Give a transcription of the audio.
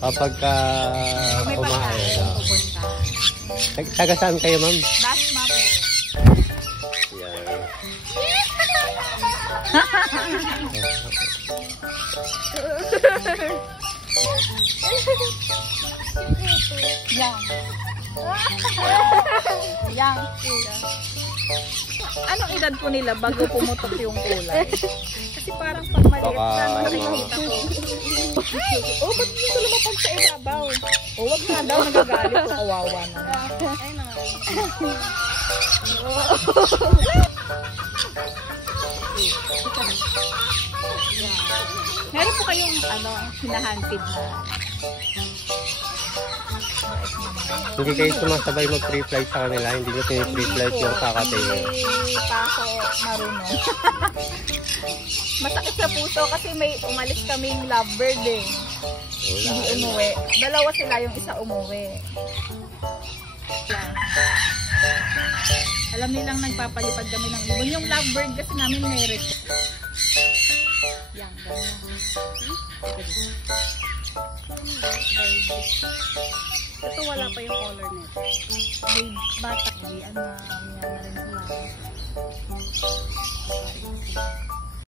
Kapag may kumain. pupunta. Taga saan kayo, ma'am? Dasma po. Yan. Yang. Yang. Anong edad po nila bago pumutok yung kulay? Kasi parang pag maliit Baka, na nakikita ko. Oh, ba't dito lumapag sa ibabaw? Oh, wag na daw, nagagalit ko, kawawa na. Ay na. Meron po kayong hinahandpid na Hindi kayo sumasabay mag-free flight sa kanila, hindi nyo pini-free flight yung kakatay. Hindi pa ako marunong. Masakit sa puso kasi may umalis kaming lovebird eh. Hindi umuwi. Dalawa sila, yung isa umuwi. Yan. Alam nilang nagpapalipad kami ng ibon. Yung lovebird kasi namin may request. Yan, ganyan. Ito wala pa yung color nito. May bata. Yan na rin sila.